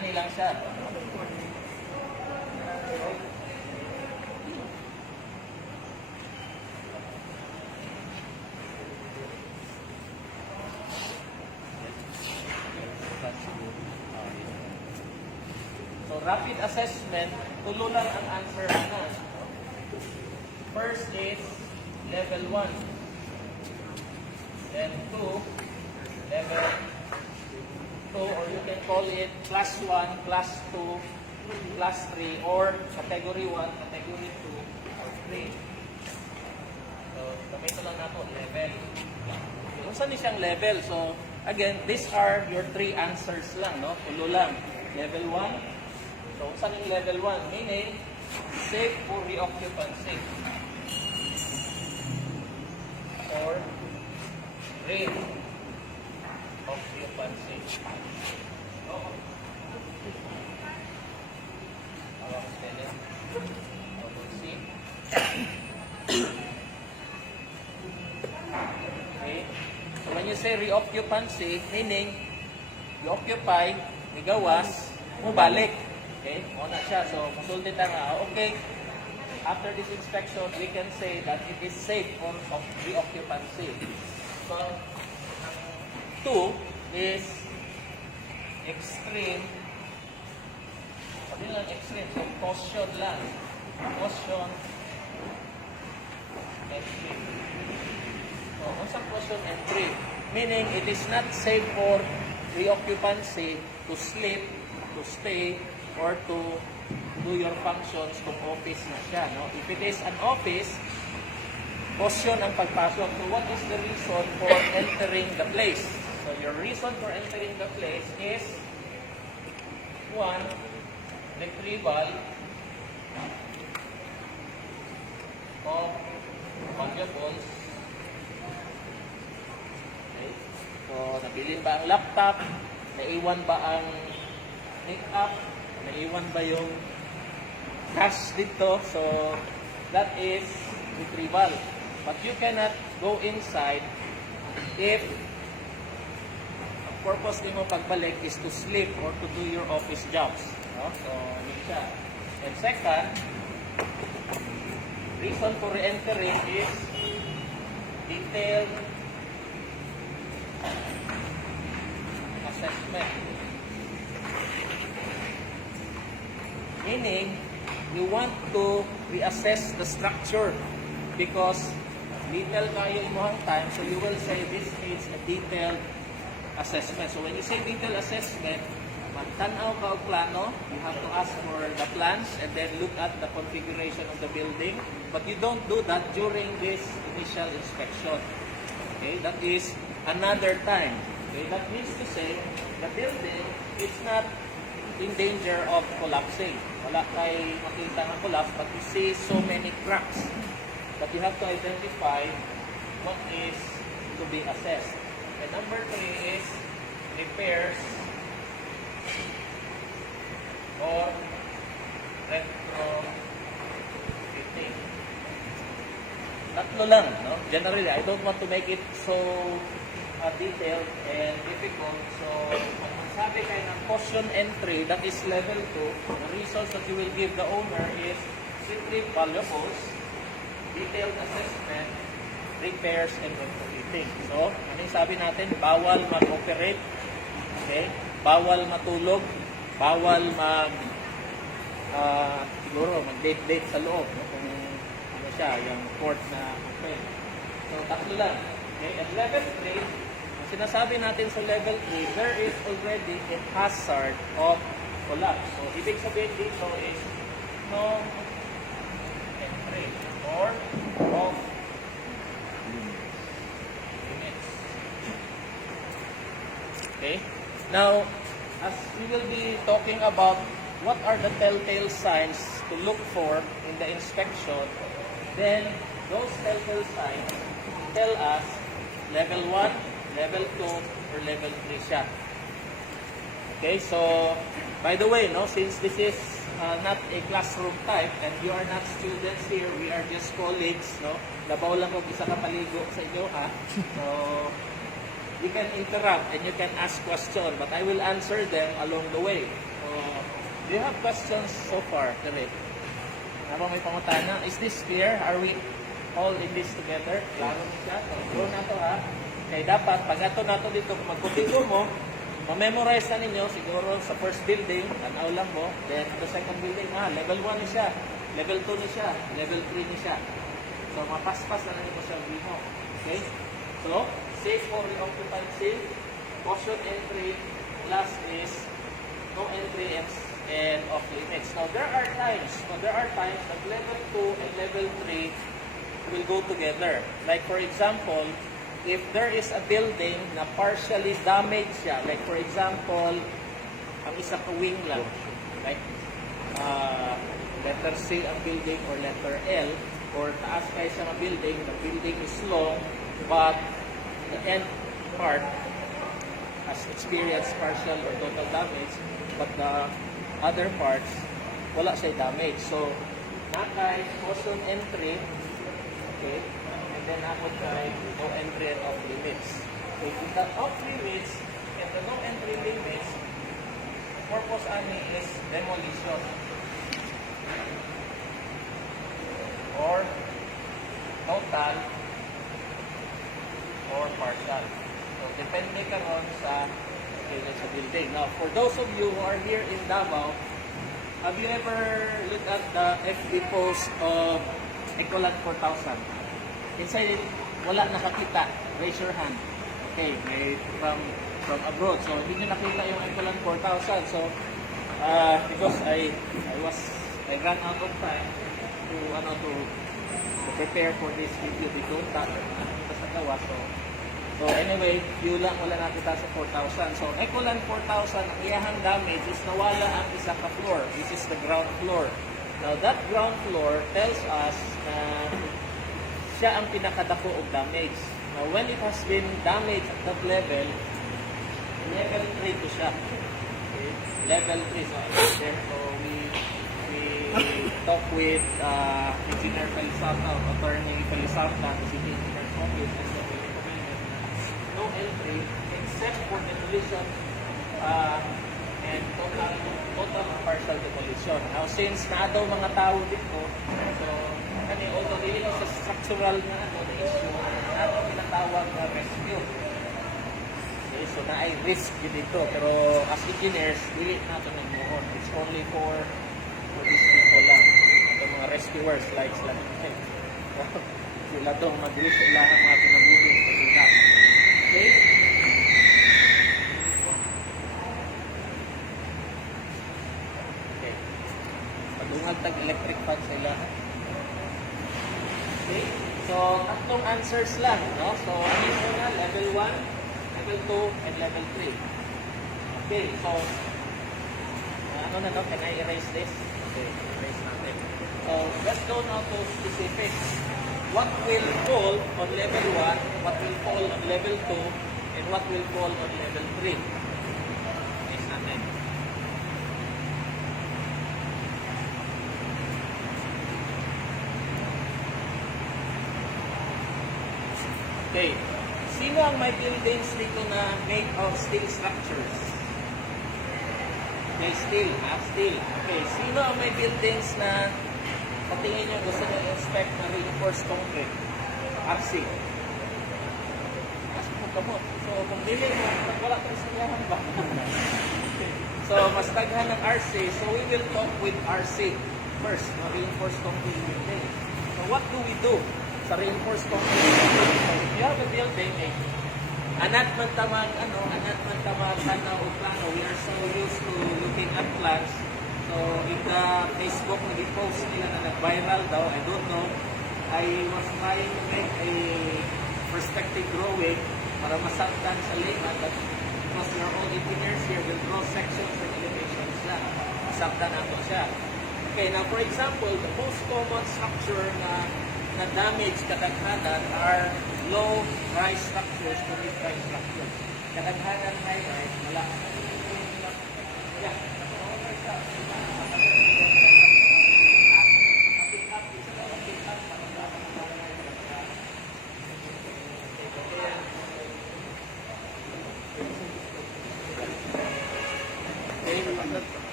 Ani lang siya. So, rapid assessment, tulo lang ang answer na. First is level 1. Then 2, level 2, or you can call it class 1, class 2, class 3, or category 1, category 2, or 3. So, gamitin lang natin level. Kung saan siyang level? So, again, these are your 3 answers lang, no? Tulo lang. Level 1. So, kung saan yung level 1? Meaning, safe or reoccupancy. Or rate occupancy. Okay. So when you say reoccupancy, meaning you occupy, igawas, mubalik. Okay, muna siya. So, consulted na nga, okay, after this inspection, we can say that it is safe for reoccupancy. So, 2 is extreme. Sabi lang extreme. So, caution lang. Caution, extreme. So, what's a caution extreme? Meaning, it is not safe for reoccupancy to sleep, to stay, or to do your functions kung office na siya. No? If it is an office, caution ang pagpasok. So what is the reason for entering the place? So your reason for entering the place is 1, retrieval of valuables. Okay. So nabilin ba ang laptop? Naiwan ba ang make-up? Naiwan ba yung cash dito? So, that is retrieval. But you cannot go inside if ang purpose mo pagbalik is to sleep or to do your office jobs. No? So, yun siya. And second, reason for re-entering is detailed assessment. Meaning, you want to reassess the structure because little kayo imuhang time, so you will say this needs a detailed assessment. So when you say detailed assessment, magtanaw ka og plano, you have to ask for the plans and then look at the configuration of the building. But you don't do that during this initial inspection. Okay, that is another time. Okay, that means to say the building is not in danger of collapsing. Wala kay makita ng collapse, but you see so many cracks. But you have to identify what is to be assessed. And number 3 is repairs or retrofitting. Tatlo lang, no? Generally, I don't want to make it so detailed and difficult. So, sabi kayo ng caution entry, that is level 2. The results that you will give the owner is simply valuables, detailed assessment, repairs, and retrofitting. So, ano yung sabi natin? Bawal mag-operate, okay? Bawal matulog, bawal siguro mag-date-date sa loob, no? Kung ano siya, yung court na open. So, tatlo lang. Okay? At level 3, sinasabi natin sa level 3, there is already a hazard of collapse. So, ibig sabihin dito is no entry or of units. Okay? Now, as we will be talking about what are the telltale signs to look for in the inspection, then those telltale signs tell us level 1, level 2, or level 3 siya. Okay, so, by the way, no, since this is not a classroom type and you are not students here, we are just colleagues, no? Labaw lang kung isa kapaligo sa inyo, ha? So, you can interrupt and you can ask questions, but I will answer them along the way. So, do you have questions so far, Tere? Habang may pangutana, is this clear? Are we all in this together? Klaro mo siya? So, go na to ha. Kaya dapat, pag ato na to dito, kung magkutigo mo, ma-memorize na ninyo siguro sa first building, tanaw lang mo, then the second building, level 1 ni siya, level 2 ni siya, level 3 ni siya. So, mapaspas na ninyo siya mo. Okay? So, safe for occupancy, caution entry, last is no entry and off limits. Now, there are times that level 2 and level 3 will go together. Like for example, if there is a building na partially damaged siya, like for example, ang isa ka wing lang, like letter C ang building or letter L, or taas kayo sa building, the building is long, but the end part has experienced partial or total damage, but the other parts, wala siya damage. So, nakay caution entry, okay, and then ako kay no entry and off limits. Okay, in the off limits and the no entry limits, purpose ani is demolition or total or partial. So, depende karon sa sa building. Now, for those of you who are here in Davao, have you ever looked at the FB post of Ecoland 4000? Inside it, wala nakakita. Raise your hand. Okay, may from abroad. So, hindi nyo nakita yung Ecoland 4000. So, because I ran out of time to prepare for this video dito sa gawa. So anyway, yun lang wala nakita sa 4,000. So Ecoland 4,000, ang iyahang damage is nawala ang isa ka floor. This is the ground floor. Now that ground floor tells us na siya ang pinakadako of damage. Now when it has been damaged at that level 3 to siya. Okay? Level 3. So we talk with Engineer Felisata, Attorney Felisata, the City Engineer's Office, and so no entry except for demolition and total partial demolition. Now since na daw mga tao dito, so although dili sa structural na na issue, nato tinatawag na rescue. Okay, so na ay risk dito, pero as engineers, dili nato nagmuhon. It's only for these people lang. Ito mga rescuers like sila. Sila itong mag-wish lang ang mga pinabuhin. Okay? Okay. Pag-ungag tag-electric fan sila. Okay? So, tatlong answers lang. No? So, ano yung una? Level 1, level 2, and level 3. Okay. So, ano na no? Can I erase this? Okay. Erase natin. So, let's go now to specifics. What will fall on level 1, what will fall on level 2, and what will fall on level 3. Next natin. Okay. Sino ang may buildings dito na made of steel structures? Okay, steel. Steel. Okay. Sino ang may buildings na patingin nyo, gusto nyo inspect na reinforced concrete? RC. Kasi mo kamot. So, kung dili mo, wala kang sinyahan ba? So, mas taghan ng RC. So, we will talk with RC first, na reinforced concrete building. So, what do we do sa reinforced concrete building? So, if you have a building, anat man tamag, o plano. We are so used to looking at plans. So, in the Facebook nag-post nila na nag-viral daw, I don't know, I was trying to make a perspective drawing para masaktan sa layman, but because we are all engineers here, we'll draw sections and elevations na masaktan ako siya. Okay, now for example, the most common structure na damage kadaghanan are low-rise structures to mid-rise structures. Kadaghanan high-rise, wala. Yeah.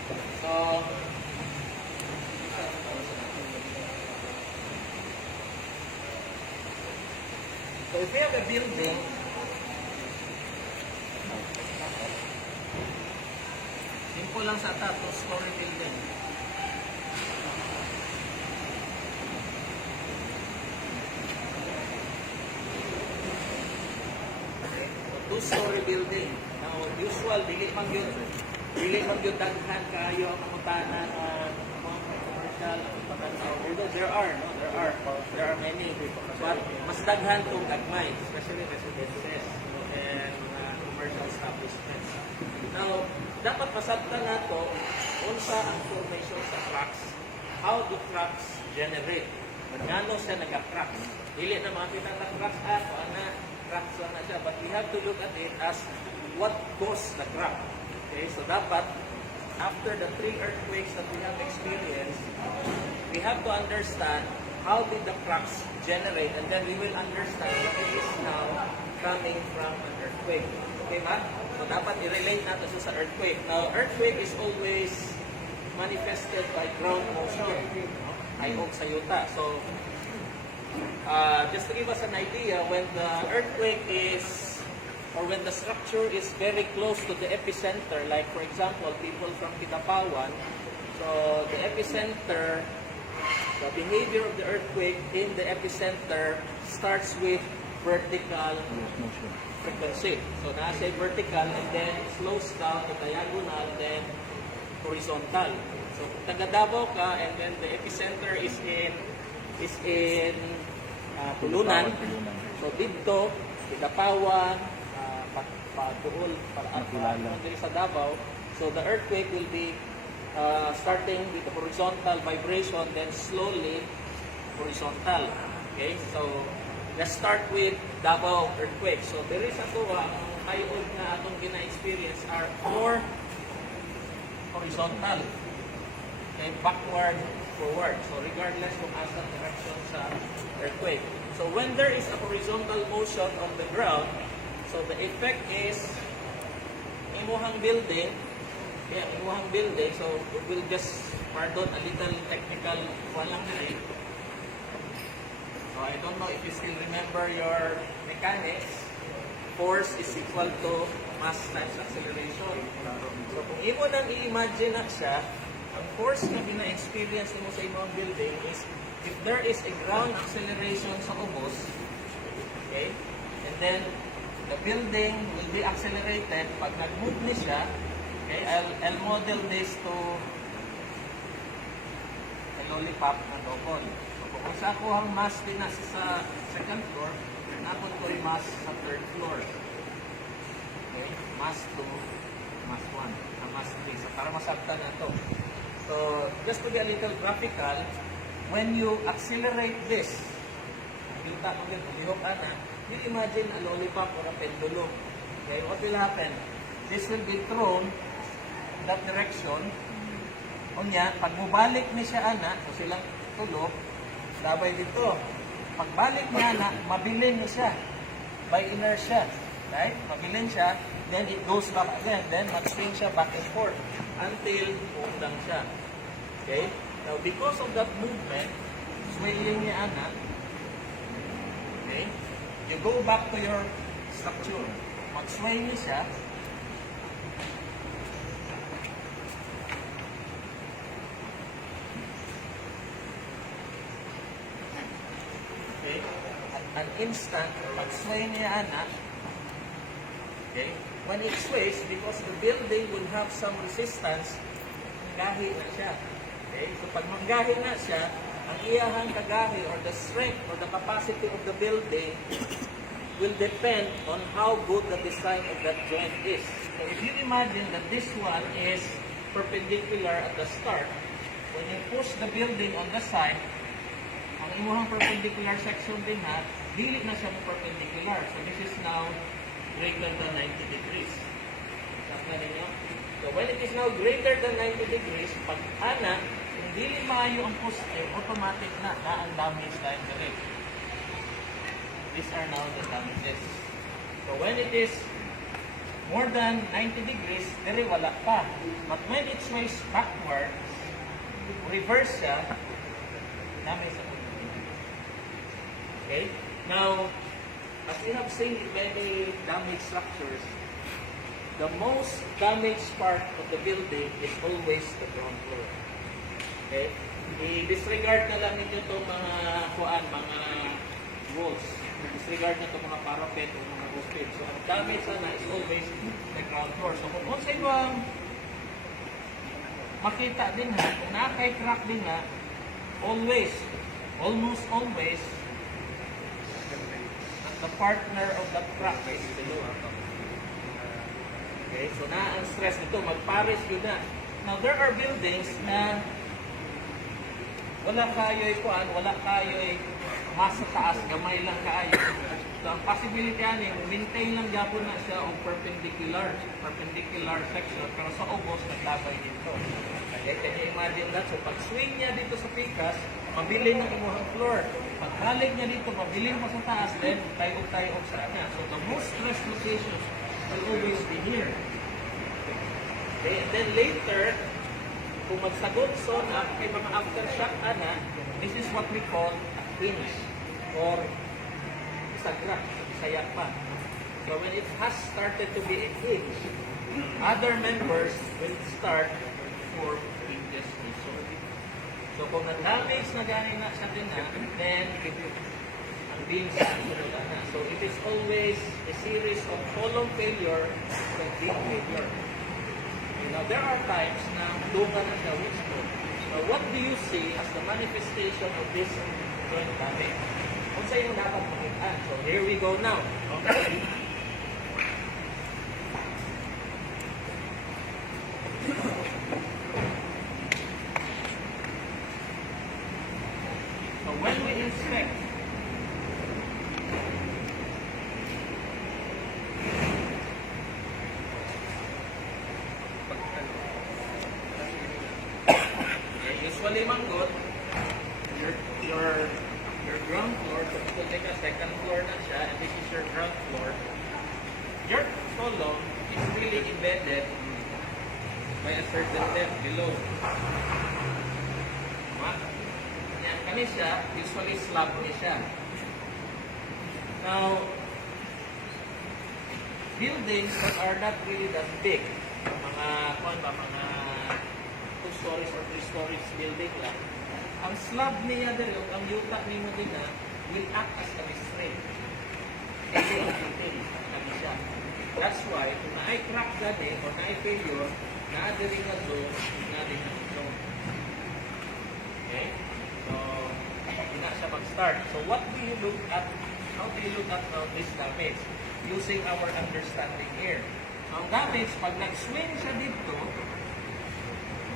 So, if we have a building, simple lang sa top, two-story building. Okay, so two-story building. Now, usual, dili man yun daghan kayo ang pangutanan mga commercial, although there are many, but mas daghan tong gagmay, especially residences and commercial establishments. Now, dapat masabtan nato unsa ang formation sa cracks. How do cracks generate? Ngano siya nagka-cracks? Dili na makita na cracks cracks na siya, but we have to look at it as what caused the crack. Okay, so dapat after the 3 earthquakes that we have experienced, we have to understand how did the cracks generate, and then we will understand what it is now coming from an earthquake. Okay ba? So dapat i-relate natin sa earthquake. Now, earthquake is always manifested by ground motion. Ayog sa yuta. So, just to give us an idea, when the earthquake is, or when the structure is very close to the epicenter, like for example, people from Kitapawan, so the epicenter, the behavior of the earthquake in the epicenter starts with vertical frequency. So nasa vertical, and then it slows down to diagonal, then horizontal. So taga Davao ka, and then the epicenter is in Tulunan. So dito, Kitapawan, Pagkatapos, sa Davao. So the earthquake will be starting with the horizontal vibration, then slowly horizontal. Okay, so let's start with Davao earthquake. So there is ang kayood na atong gina-experience are more horizontal. Okay, backward, forward. So regardless kung asa direction sa earthquake. So when there is a horizontal motion on the ground, so the effect is imuhang building, so we'll just pardon a little technical walang rin. So I don't know if you still remember your mechanics. Force is equal to mass times acceleration. So kung imo nang i-imagine na siya, ang force na gina-experience mo sa imong building is if there is a ground acceleration sa ubos, okay, and then the building will be accelerated pag nag-move ni siya. Okay, I'll model this to a lollipop na double. So kung sa ako ang mass din na sa second floor, napon ko yung mass sa third floor. Okay, mass 2, mass 1, mass 3. So para masabtan na to. So just to be a little graphical, when you accelerate this, kita mo din, lihok ana, you imagine a lollipop or a pendulum. Okay, what will happen? This will be thrown in that direction. Unya, pag mubalik ni siya ana, so silang tulog, labay dito. Pagbalik niya ana, mabilin ni siya by inertia. Right? Mabilin siya, then it goes back again. Then mag-swing siya back and forth until umdang siya. Okay? Now, because of that movement, swaying niya ana, okay, you go back to your structure. Mag-sway niya siya. Okay? At an instant, mag-sway niya ana, okay, when it sways, because the building will have some resistance, gahi na siya. Okay? So pag manggahi na siya, ang iyahang kagahi or the strength or the capacity of the building will depend on how good the design of that joint is. So if you imagine that this one is perpendicular at the start, when you push the building on the side, ang imuhang perpendicular section din ha, dili na siya perpendicular. So this is now greater than 90 degrees. Sakna ninyo? So when it is now greater than 90 degrees, pag ana, kung dili maayo ang poste, automatic na ang damage time direct. These are now the damages. So when it is more than 90 degrees, dere wala pa. But when it sways backwards, reverse siya, dami sa okay? Now, as we have seen in many damaged structures, the most damaged part of the building is always the ground floor. Okay? I-disregard na lang ninyo itong mga mga walls. Disregard na itong mga parapet o mga roof pit. So, ang damage sana is always the ground floor. So, kung sa ibang makita din ha, kung nakay-crack din ha, always, almost always, the partner of that crack is below. Okay, so na ang stress nito, magpares yun na. Now, there are buildings na wala kayo'y kuan, wala kayo'y mas sa taas, gamay lang kayo. So, ang possibility yan, maintain lang yapon na siya o perpendicular section, pero sa ubos, naglabay dito. Okay, can you imagine that? So, pag swing niya dito sa pikas, mabiling ng imuhang floor. Pag halik niya dito, mabiling pa sa taas, then tayo sa kanya. So, the most stress locations will always be here. Okay, and then later, kung magsagot so na kay mga aftershock ana, this is what we call a hinge or isagrak, isaya pa. So when it has started to be a hinge, other members will start for hinges also. So kung na-damage na gani na siya din na, then ang beams sunod na. So it is always a series of column failure and beam failure. Now, there are times na luga na siya which Now, what do you see as the manifestation of this joint damage? Kung sa yung dapat makita. So, here we go now. Okay. So, when we inspect usually manggod, your ground floor, so ito like second floor na siya, and this is your ground floor. Your column is really embedded by a certain depth below. Yan, kani siya, usually slab ni siya. Now, buildings that are not really that big, mga 2 stories or 3 stories building lang, ang slab niya din, ang yuta ni mo din na, will act as a restraint. Kasi kami siya. That's why, kung na-ay crack gani or na-ay failure, na-adhering na doon, na-adhering na doon. Okay? So, hindi na siya mag-start. So, what do you look at? How do you look at this damage? Using our understanding here. Ang damage, pag nag-swing siya dito,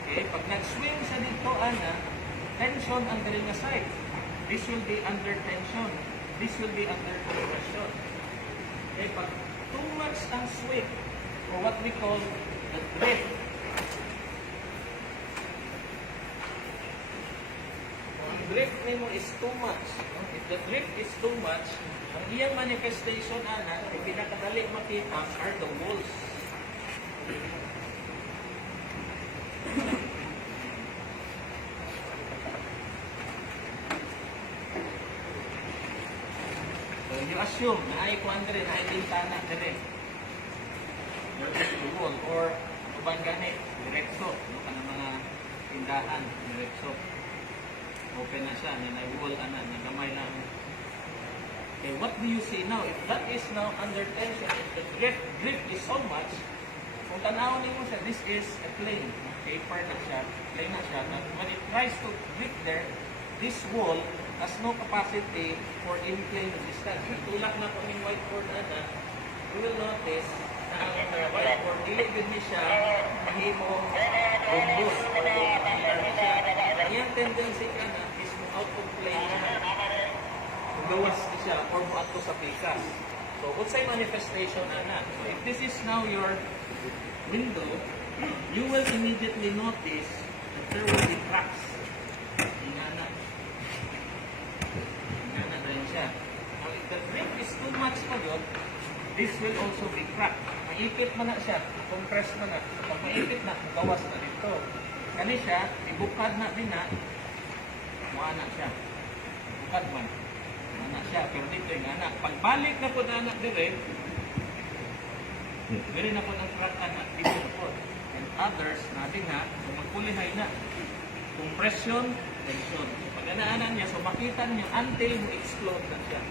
okay, pag nag-swing siya dito, tension ang galing na side. This will be under tension. This will be under compression. Okay, pag too much ang swing, or what we call the drift, ang drift nimo is too much. If the drift is too much, ang iyang manifestation, ay pinakadali makita are the walls. So you assume na ay kuandre, na ay tintana dire. The wall or uban gani diretso, no kanang mga tindahan diretso. Open na siya, na wall na gamay na. Okay, what do you see now? If that is now under tension, if the drift is so much, kung tanawin niyo siya, this is a plane. Paper na siya, plane na siya. But when it tries to drift there, this wall has no capacity for incline resistance. Tulak na po yung whiteboard you will notice na ang whiteboard, dili din niya siya mahimong bumbus o bumbus siya. Ang iyang tendency ka na is mo out of plane siya. Gawas siya or buat to sa pikas. So, what's a manifestation So, if this is now your window, you will immediately notice that there will be cracks. Ingana rin siya. Now, if the drift is too much pa yun, this will also be cracked. Ang ipit man na siya, compress man na. Pag maipit na, gawas na dito. Kani siya, ibukad na din na, muana siya. Bukad man. Muana siya, pero dito yung anak. Pagbalik na po na anak dire na po ng crack anak, dito na po. And others, natin ha, so magpulihay na. Compression, tension. So pag anaanan niya, so makita niyo until mo explode na siya.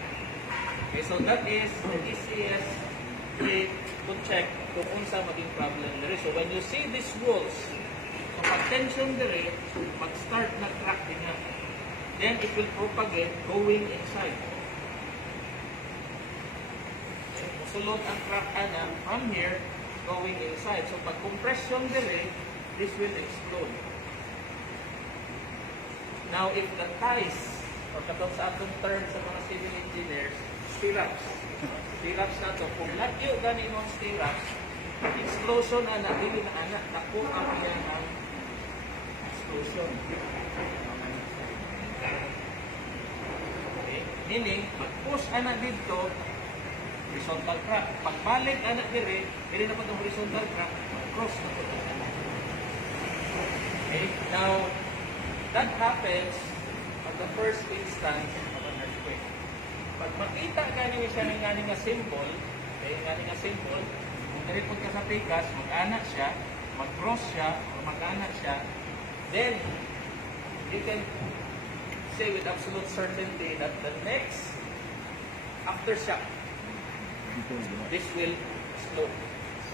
Okay, so that is the easiest way to check kung unsa maging problem dire. So when you see these walls, so pag tension dire, mag-start na crack din niya. Then it will propagate going inside. So musulod ang crack ana from here going inside. So pag compression dire, this will explode. Now if the ties, or katong sa atong term sa mga civil engineers, stirrups. Stirrups na to. Kung lagyo gani mong stirrups, explosion na dili na anak, naku ang iyan ng explosion. Okay? Meaning, pag-push anak dito, horizontal crack. Pagbalik anak dire, dili na po itong horizontal crack, cross na po. Okay? Now, that happens at the first instance of an earthquake. Pag makita ganing siya ng ganing nga symbol, okay, ganing nga symbol, kung naripod ka sa pikas, mag-ana siya, mag-cross siya, o mag-ana siya, then you can say with absolute certainty that the next aftershock, this will explode.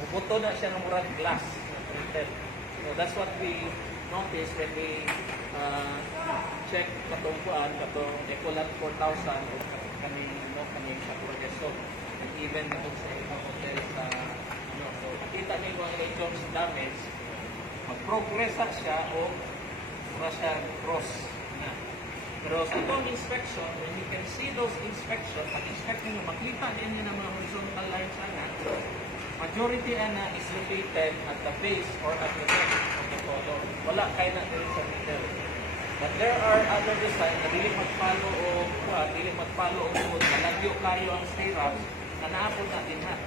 Puputo na siya ng murag glass. So that's what we notice when we check katong kuan, katong Ecolat 4000 o kaning sa Progreso, and even katong sa ibang hotel sa so makita niyo ang items damage, mag-progress siya o mura siya cross na. Pero sa itong inspection, when you can see those inspection, pag-inspect niyo, makita din niyo ng mga horizontal lines ana, majority ana is located at the base or at the neck of the column. Wala kayo na din sa middle. But there are other designs na dili mag-follow o dili mag-follow o food, malagyo kayo ang stirrups na naapod natin na.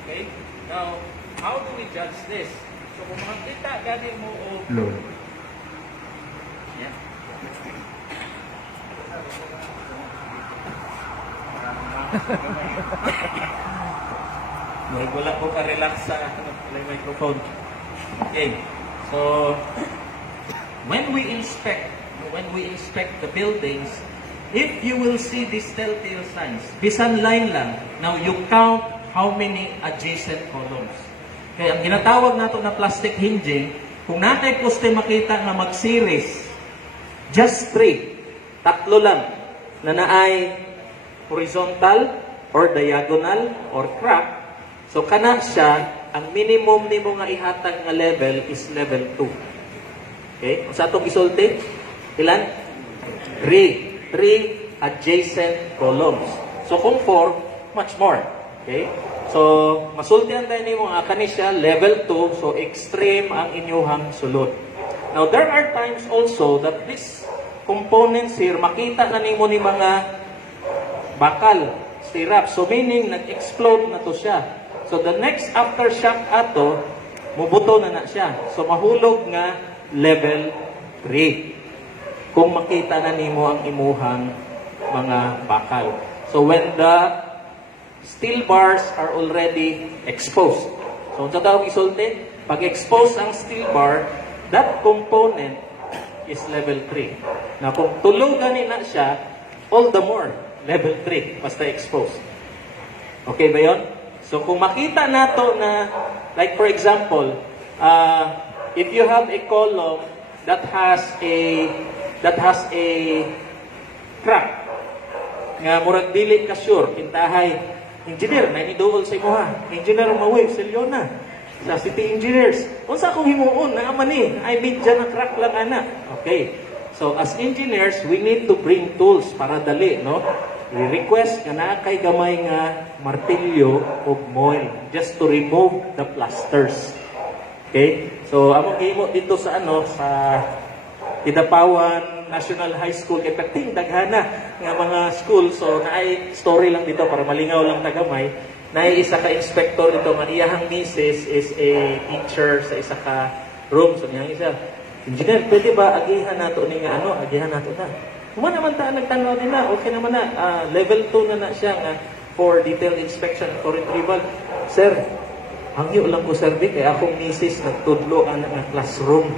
Okay? Now, how do we judge this? So kung makita gani mo o yeah. Wala po ka-relax sa microphone. Okay. So, when we inspect the buildings, if you will see these telltale signs, bisan line lang, now you count how many adjacent columns. Kaya ang ginatawag nato na plastic hinging, kung natay poste makita na mag-series, just 3, tatlo lang, na naay horizontal or diagonal or crack, so kana siya, ang minimum nimo nga ihatag nga level is level 2. Okay? Kung sa itong isulti, ilan? 3 adjacent columns. So kung 4, much more. Okay? So, masultihan tayo nimo nga kani siya level 2, so extreme ang inyuhang sulod. Now, there are times also that these components here, makita na nimo ni mga bakal, stirrup. So, meaning, nag-explode na to siya. So, the next aftershock ato, mubuto na siya. So, mahulog nga level 3. Kung makita na nimo ang imuhang mga bakal. So, when the steel bars are already exposed. So, sa tawag isulti, pag expose ang steel bar, that component is level 3. Na kung tulog gani na siya, all the more, level 3, basta exposed. Okay ba yun? So, kung makita nato na, like for example, if you have a column that has a crack, nga murag dili ka sure, pintahay, engineer, na iduol sa imo ha. Engineer Mawi, Selyona, sa City Engineers. Kung sa akong himuon, naaman ni, I need dyan na crack lang ana. Okay. So, as engineers, we need to bring tools para dali, no? We request nga na kay gamay nga martilyo o moil just to remove the plasters. Okay? So, among himo dito sa sa Tidapawan National High School, kay perting daghana nga mga school, so naay story lang dito para malingaw lang tagamay, na isa ka inspector dito nga iyahang misis is a teacher sa isa ka room. So niyang isa, engineer, pwede ba agihan nato ni nga ano, agihan nato na. Kuma naman ta nagtanaw din na, okay naman na, level 2 na siya nga for detailed inspection for retrieval. Sir, hangyo lang ko sir, kaya akong misis nagtudlo ang classroom.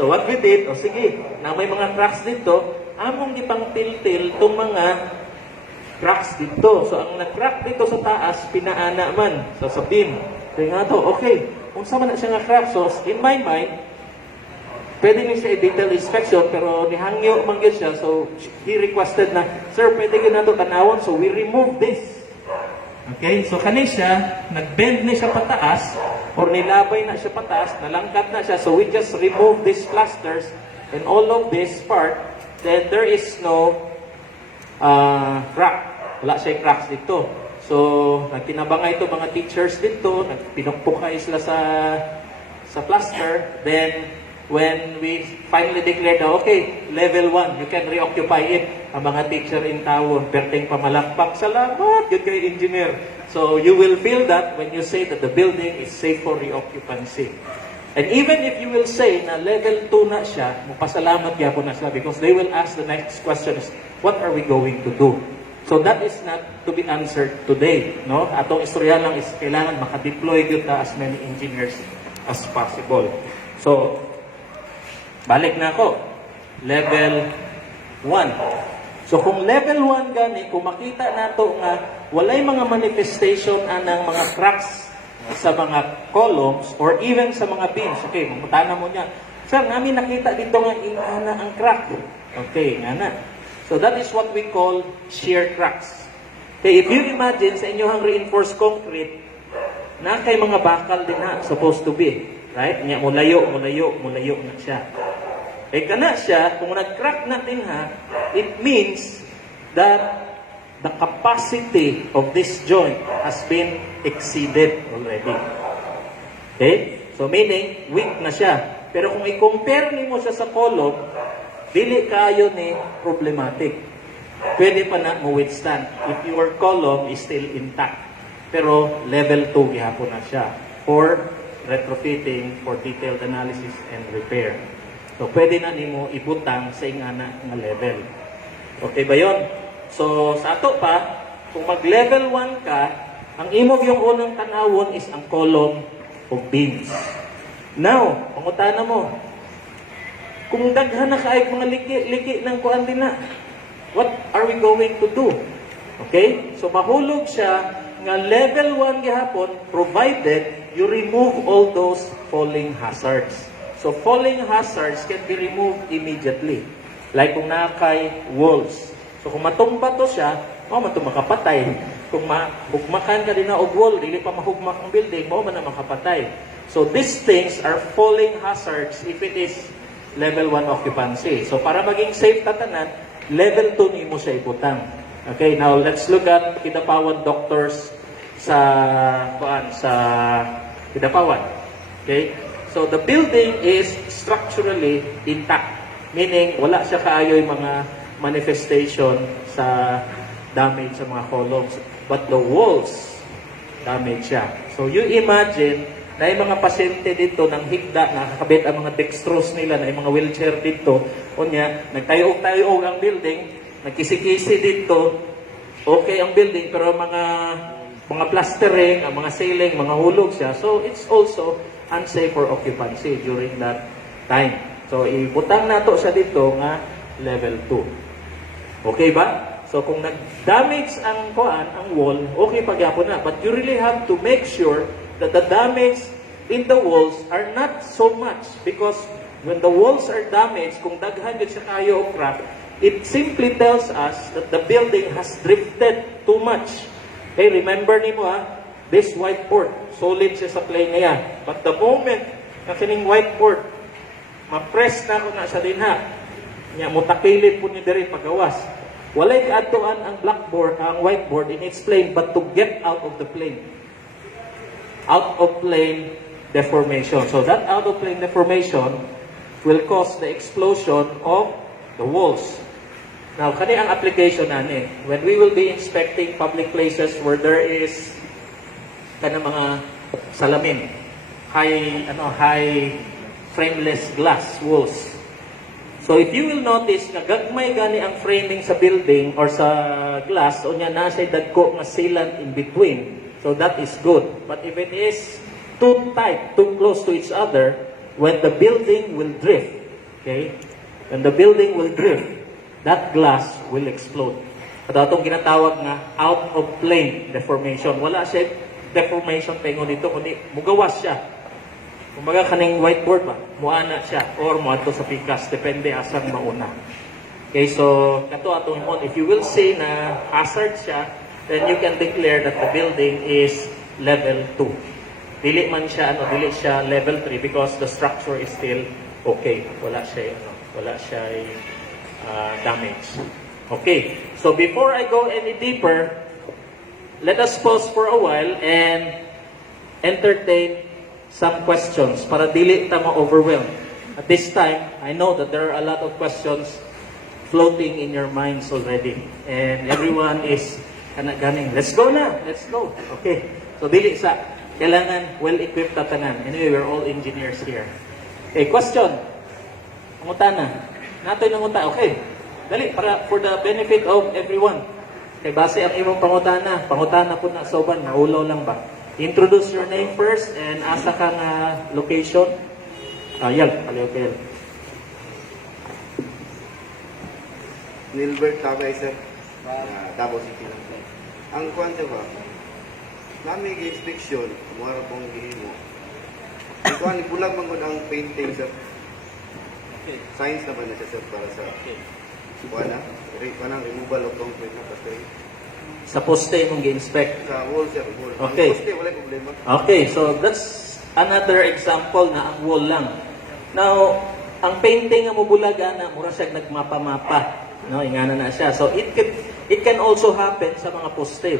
So what we did, sige, na may mga cracks dito, among gipang til-til itong mga cracks dito. So ang nag-crack dito sa taas, pinaana man. So sa beam. So nga to, okay, kung sama na siya nga crack, so in my mind, pwede niya siya i-detail inspection, pero nihangyo man yun siya. So he requested na, sir, pwede yun na ito tanawon. So we remove this. Okay, so kanin siya, nag-bend na siya pataas, or nilabay na siya pataas, nalangkat na siya. So we just remove these plasters and all of this part, then there is no crack. Wala siya cracks dito. So, nagkinabangay ito mga teachers dito, pinukpukay sila sa plaster. Then, when we finally declared na, okay, level 1, you can reoccupy it. Ang mga teacher in tawon, perting pamalakpak, salamat, yun kayo engineer. So, you will feel that when you say that the building is safe for reoccupancy. And even if you will say na level 2 na siya, magpasalamat yapon na sila because they will ask the next question is, what are we going to do? So that is not to be answered today. No? Atong istorya lang is kailangan makadeploy dito as many engineers as possible. So, balik na ako. Level 1. So kung level 1 gani, kung makita nato nga walay mga manifestation anang mga cracks sa mga columns or even sa mga beams. Okay, mamutana mo niya. Sir, namin nakita dito nga ingana ang crack. Okay, ingana. So that is what we call shear cracks. Okay, if you imagine sa inyohang reinforced concrete, na kay mga bakal din ha, supposed to be. Right? Nya mulayo na siya. Eh kana siya, kung nag-crack natin ha, it means that the capacity of this joint has been exceeded already. Okay? So meaning, weak na siya. Pero kung i-compare mo siya sa column, dili kayo ni problematic. Pwede pa na mo withstand if your column is still intact. Pero level 2 gihapon na siya for retrofitting, for detailed analysis and repair. So pwede na nimo ibutang sa ingana nga level. Okay ba yon? So sa ato pa, kung mag-level 1 ka, ang imog yung unang tanawon is ang column of beams. Now, pangutana mo, kung daghan na kaay mga liki ng kuan din na, what are we going to do? Okay? So mahulog siya nga level 1 gihapon provided you remove all those falling hazards. So falling hazards can be removed immediately. Like kung nakay walls. So kung matumba to siya, man to makapatay. Kung mahugmakan ka din na og wall, dili pa mahugmak ang building, man na makapatay. So these things are falling hazards if it is level 1 occupancy. So para maging safe tatanan, level 2 nimo siya ibutang. Okay, now let's look at Kidapawan doctors sa Kidapawan. Okay? So the building is structurally intact. Meaning wala siya kaayoy mga manifestation sa damage sa mga columns. But the walls, damage siya. So you imagine na yung mga pasyente dito ng higda, nakakabit ang mga dextrose nila, na yung mga wheelchair dito, kunya, nagtayo-tayo ang building, nagkisi-kisi dito, okay ang building, pero mga plastering, ang mga ceiling, mga hulog siya. So it's also unsafe for occupancy during that time. So ibutang nato siya dito nga level 2. Okay ba? So kung nag-damage ang wall, okay pagyapon na. But you really have to make sure that the damage in the walls are not so much, because when the walls are damaged, kung daghan yun siya kayo o crack, it simply tells us that the building has drifted too much. Okay, remember nimo this whiteboard, solid siya sa plane niya. But the moment na kining whiteboard, ma-press na ko na sa dinha, niya mutakilit po ni diri pagawas. Walay kaadtuan ang blackboard, ang whiteboard in its plane, but to get out of the plane. Out of plane deformation. So that out of plane deformation will cause the explosion of the walls. Now, kani ang application nani. When we will be inspecting public places where there is kana mga salamin, high frameless glass walls. So if you will notice nga gagmay gani ang framing sa building or sa glass, unya na siya dagko nga sealant in between. So that is good. But if it is too tight, too close to each other, when the building will drift, okay? When the building will drift, that glass will explode. At atong ginatawag nga out of plane deformation. Wala siya deformation pengo dito, kundi mugawas siya. Kumbaga kaning whiteboard ba, muana siya or muadto sa pikas, depende asang mauna. Okay, so kato atong imon, if you will say na hazard siya, then you can declare that the building is level 2. Dili man siya dili siya level 3 because the structure is still okay. Wala siya damage. Okay, so before I go any deeper, let us pause for a while and entertain some questions para dili ta ma-overwhelm. At this time, I know that there are a lot of questions floating in your minds already. And everyone is ganing, let's go na, let's go. Okay, so dili sa, kailangan well-equipped ta tanan. Anyway, we're all engineers here. Okay, question. Pangutana. Natoy nangunta. Okay. Dali, para for the benefit of everyone. Okay, base ang imong pangutana. Pangutana po na soban, naulaw lang ba? Introduce your name first and asa ka nga location. Okay. Nilbert Tabay, sir. Davao City lang. Ang kwento ba? Nami inspection, mura pong gihimo. Ito ang bulag mangod ang painting, sir. Okay. Science naman na siya, sir, para sa removal of concrete na kasi. Sa poste mong gi-inspect. Sa wall, sir, wall. Okay. Ang poste, wala problema. Okay, so that's another example na ang wall lang. Now, ang painting nga mubulaga na mura siya nagmapa-mapa, no, ingana na siya. So it can also happen sa mga poste.